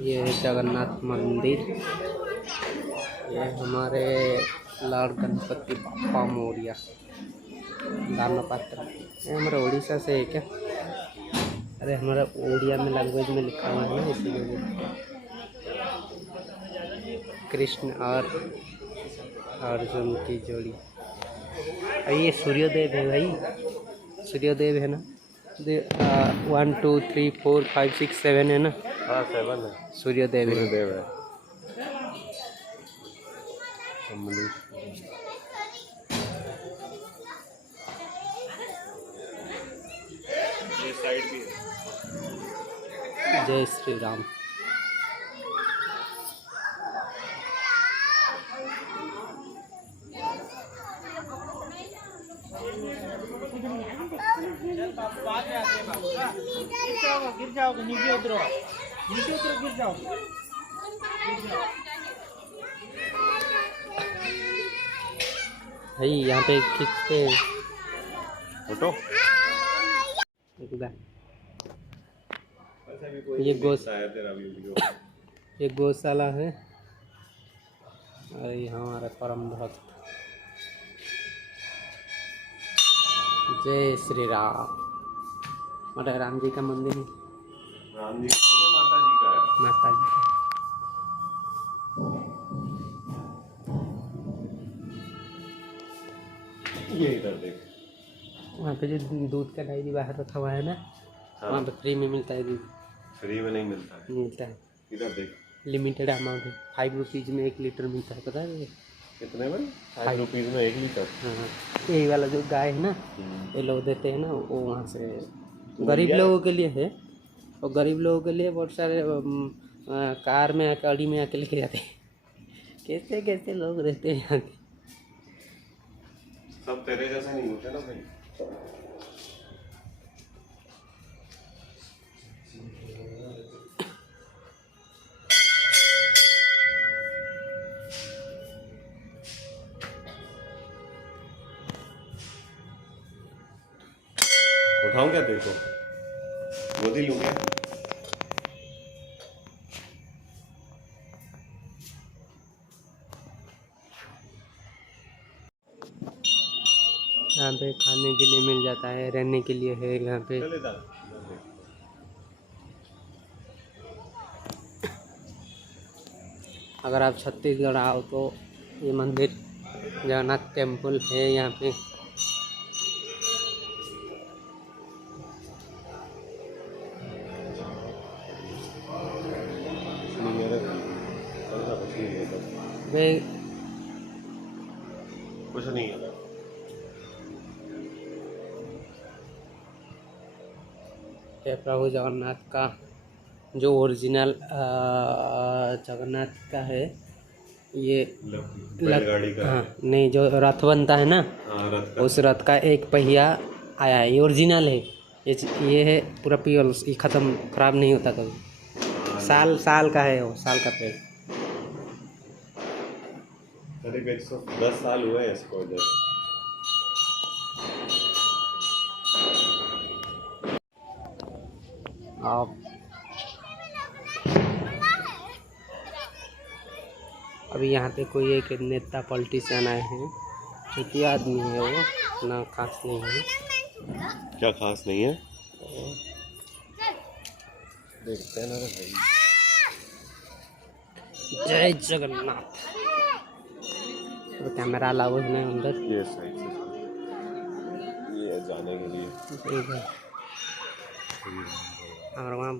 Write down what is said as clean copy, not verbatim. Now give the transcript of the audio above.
ये है जगन्नाथ मंदिर। ये हमारे लॉर्ड गणपति बाप्पा मोरिया दानपात्र। ये हमारे उड़ीसा से है क्या? अरे हमारा उड़िया में लैंग्वेज में लिखा हुआ है ना, इसीलिए। कृष्ण और अर्जुन की जोड़ी। ये सूर्योदेव है भाई, सूर्योदेव है ना। 1 2 3 4 5 6 7 है ना। हाँ 7 है, सूर्योदेव है। सूर्यदेव है। ये साइड भी है। जय श्री राम। गिर जाओगे, नीचे उतरो, गिर जाओ। भाई यहाँ पे खींचते हैं फोटो। ये गौशाला है और यहाँ हमारा परम भक्त। जय श्री राम। हमारा राम जी का मंदिर है। राम जी का माता जी का है। माता जी का। ये इधर देख, वहाँ पे जो दूध का डायरी बाहर रखा हुआ है ना। हाँ। वहाँ पे फ्री में मिलता है दूध। फ्री में नहीं मिलता है, मिलता है। इधर देख, लिमिटेड अमाउंट है। 5 रुपीज़ में 1 लीटर मिलता है, पता है? कितने में? 5 रुपीज़ में 1 लीटर। हाँ, यही वाला जो गाय है ना, ये लोग देते हैं ना, वो वहाँ से गरीब लोगों के लिए है। और गरीब लोगों के लिए बहुत सारे कार में गाड़ी में आके लेके जाते हैं। कैसे कैसे लोग रहते हैं यहाँ के। सब तेरे जैसे नहीं होते ना भाई। उठाऊं क्या तेरे को? गोदी लूं क्या? यहाँ पे खाने के लिए मिल जाता है, रहने के लिए है यहाँ पे। अगर आप छत्तीसगढ़ आओ तो ये मंदिर जगन्नाथ टेम्पल है यहाँ पे। कुछ नहीं है। ये प्रभु जगन्नाथ का जो ओरिजिनल जगन्नाथ का है ये बैलगाड़ी का। हाँ, नहीं, जो रथ बनता है ना, रथ का। उस रथ का एक पहिया आया है। ये ओरिजिनल है। ये है पूरा प्योर, ये ख़त्म खराब नहीं होता कभी। साल का है वो, साल का पेड़। करीब 110 साल हुए हैं इसको इधर। आप अभी यहाँ पे कोई एक नेता पॉलिटिशियन आए हैं। एक ही आदमी है, वो इतना खास नहीं है। क्या खास नहीं है? देखते हैं ना भाई। जय जगन्नाथ। तो कैमरा अलाउ है अंदर। ये साइड से ये जाने के लिए। और वहाँ